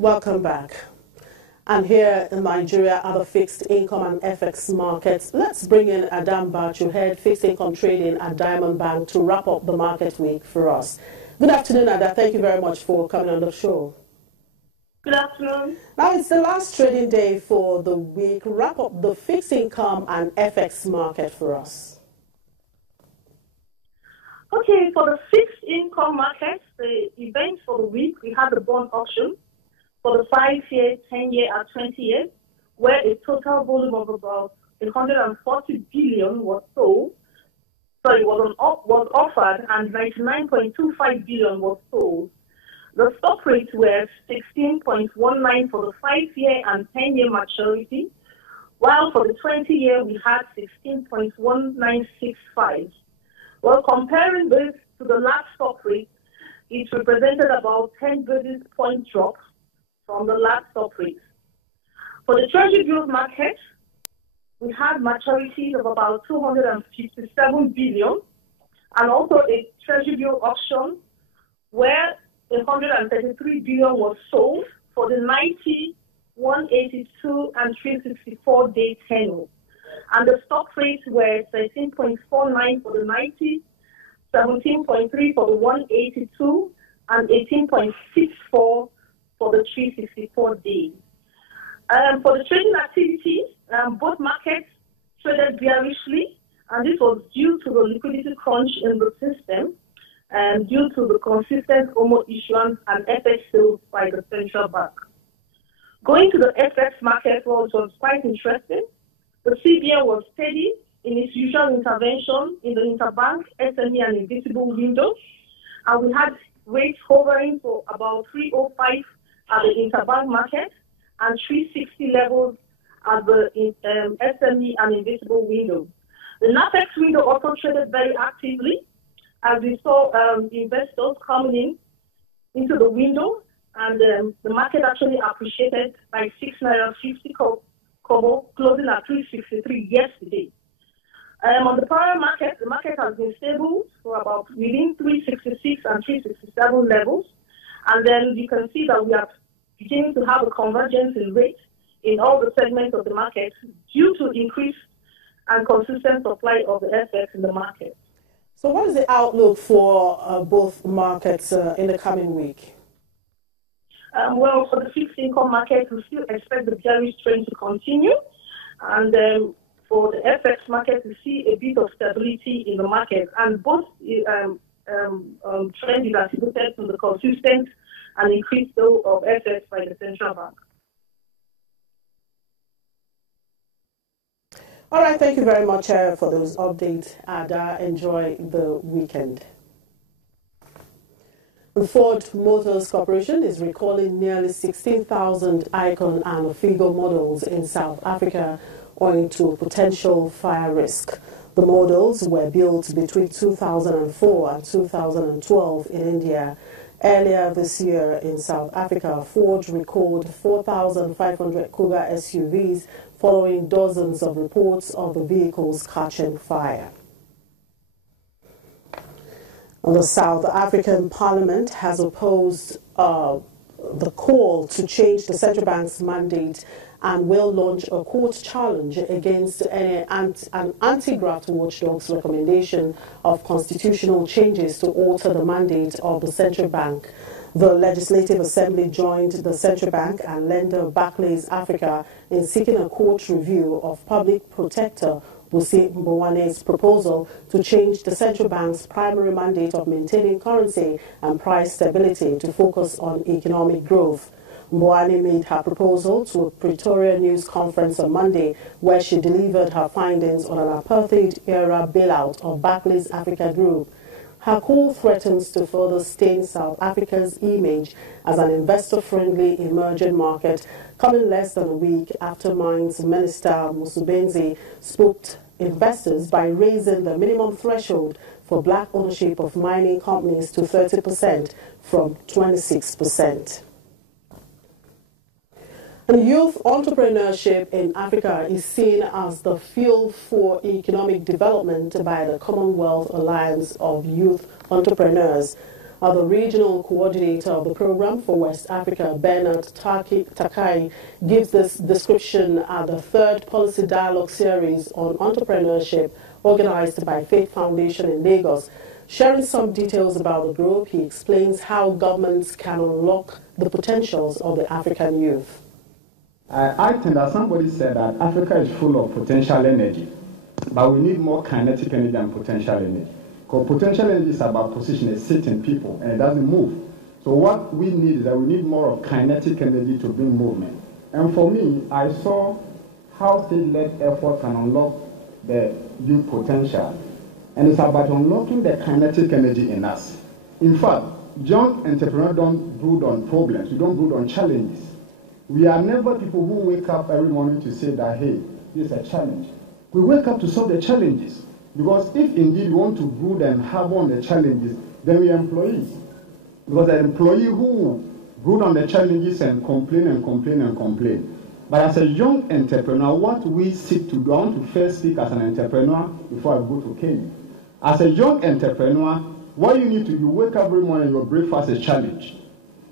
Welcome back. And here in Nigeria are the fixed income and FX markets. Let's bring in Adam Bachu, head fixed income trading at Diamond Bank, to wrap up the market week for us. Good afternoon, Ada. Thank you very much for coming on the show. Good afternoon. Now it's the last trading day for the week. Wrap up the fixed income and FX market for us. Okay, for the fixed income market, the events for the week, we had the bond auction for the 5-year, 10-year, and 20-year, where a total volume of about 140 billion was sold. Was offered, and 99.25 billion was sold. The stock rates were 16.19 for the 5-year and 10-year maturity, while for the 20-year we had 16.1965. Well, comparing this to the last stock rate, it represented about 10 basis point drop from the last stock rate. For the Treasury bills market, we had maturities of about 257 billion, and also a Treasury bill auction where 133 billion was sold for the 90, 182, and 364-day tenure. And the stock rates were 13.49 for the 90, 17.3 for the 182, and 18.64 for the 364-day. For the trading activities, both markets traded bearishly, and this was due to the liquidity crunch in the system and due to the consistent OMO issuance and FX sales by the central bank. Going to the FX market, well, it was quite interesting. The CBN was steady in its usual intervention in the interbank, SME, and invisible window, and we had rates hovering for about 305 at the interbank market and 360 levels at the SME and invisible window. The NAPEX window also traded very actively, as we saw investors coming into the window, and the market actually appreciated by 6.50 kobo, closing at 363 yesterday. On the power market, the market has been stable for about within 366 and 367 levels, and then you can see that we are beginning to have a convergence in rates in all the segments of the market due to increased and consistent supply of the FX in the market. So what is the outlook for both markets in the coming week? Well, for the fixed income market, we still expect the bearish trend to continue. And for the FX market, we see a bit of stability in the market. And both trend is attributed to the consistent and increased flow of FX by the central bank. All right, thank you very much for those updates, Ada. Enjoy the weekend. The Ford Motors Corporation is recalling nearly 16,000 Icon and Figo models in South Africa owing to potential fire risk. The models were built between 2004 and 2012 in India. Earlier this year in South Africa, Ford recalled 4,500 Cougar SUVs following dozens of reports of the vehicles catching fire. The South African Parliament has opposed the call to change the central bank's mandate and will launch a court challenge against an anti-graft watchdog's recommendation of constitutional changes to alter the mandate of the central bank. The Legislative Assembly joined the central bank and lender Barclays Africa in seeking a court review of Public Protector Busi Mbowane's proposal to change the central bank's primary mandate of maintaining currency and price stability to focus on economic growth. Mbowane made her proposal to a Pretoria News Conference on Monday, where she delivered her findings on an apartheid-era bailout of Barclays Africa Group. Her call threatens to further stain South Africa's image as an investor-friendly emerging market, coming less than a week after Mines Minister Musubenzi spooked investors by raising the minimum threshold for black ownership of mining companies to 30% from 26%. And youth entrepreneurship in Africa is seen as the fuel for economic development by the Commonwealth Alliance of Youth Entrepreneurs. The regional coordinator of the program for West Africa, Bernard Takai, gives this description at the third policy dialogue series on entrepreneurship organized by Faith Foundation in Lagos. Sharing some details about the group, he explains how governments can unlock the potentials of the African youth. I think that somebody said that Africa is full of potential energy, but we need more kinetic energy than potential energy. Because potential energy is about position, it's sitting people, and it doesn't move. So what we need is that we need more of kinetic energy to bring movement. And for me, I saw how state-led effort can unlock the youth potential. And it's about unlocking the kinetic energy in us. In fact, young entrepreneurs don't brood on problems, we don't brood on challenges. We are never people who wake up every morning to say that, hey, this is a challenge. We wake up to solve the challenges. Because if indeed we want to brood and have on the challenges, then we are employees. Because an employee who brood on the challenges and complain and complain and complain. But as a young entrepreneur, what we seek to do, I want to first speak as an entrepreneur before I go to Kenya. As a young entrepreneur, what you need to do, wake up every morning, your breakfast is challenge.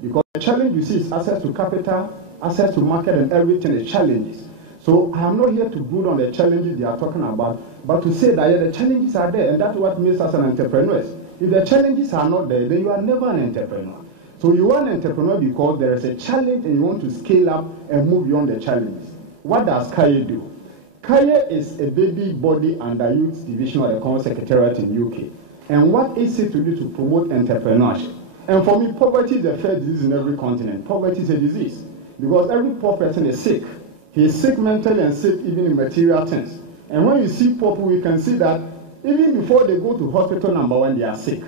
Because the challenge you see is access to capital, access to market, and everything is challenges. So I am not here to brood on the challenges they are talking about, but to say that the challenges are there, and that's what makes us an entrepreneur. If the challenges are not there, then you are never an entrepreneur. So you are an entrepreneur because there is a challenge and you want to scale up and move beyond the challenges. What does Kaye do? Kaye is a baby body under Youth Division of the Economic Secretariat in UK. And what is it to do to promote entrepreneurship? And for me, poverty is a fair disease in every continent. Poverty is a disease because every poor person is sick. He is sick mentally and sick even in material terms. And when you see poor people, you can see that even before they go to hospital, number one, they are sick.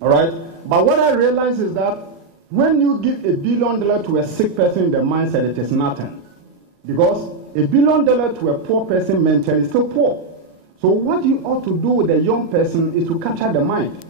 All right? But what I realize is that when you give $1 billion to a sick person in the mindset, it is nothing. Because $1 billion to a poor person mentally is still poor. So what you ought to do with a young person is to capture the mind.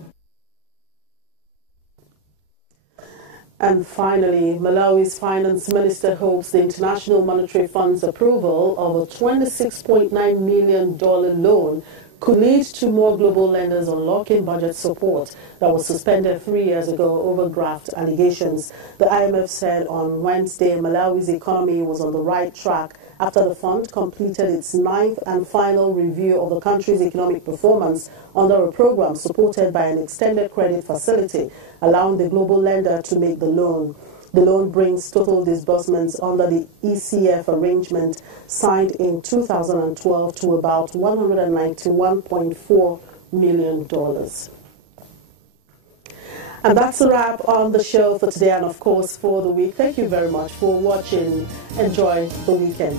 And finally, Malawi's finance minister hopes the International Monetary Fund's approval of a $26.9 million loan could lead to more global lenders unlocking budget support that was suspended 3 years ago over graft allegations. The IMF said on Wednesday Malawi's economy was on the right track after the fund completed its 9th and final review of the country's economic performance under a program supported by an extended credit facility, allowing the global lender to make the loan. The loan brings total disbursements under the ECF arrangement signed in 2012 to about $191.4 million. And that's a wrap on the show for today and, of course, for the week. Thank you very much for watching. Enjoy the weekend.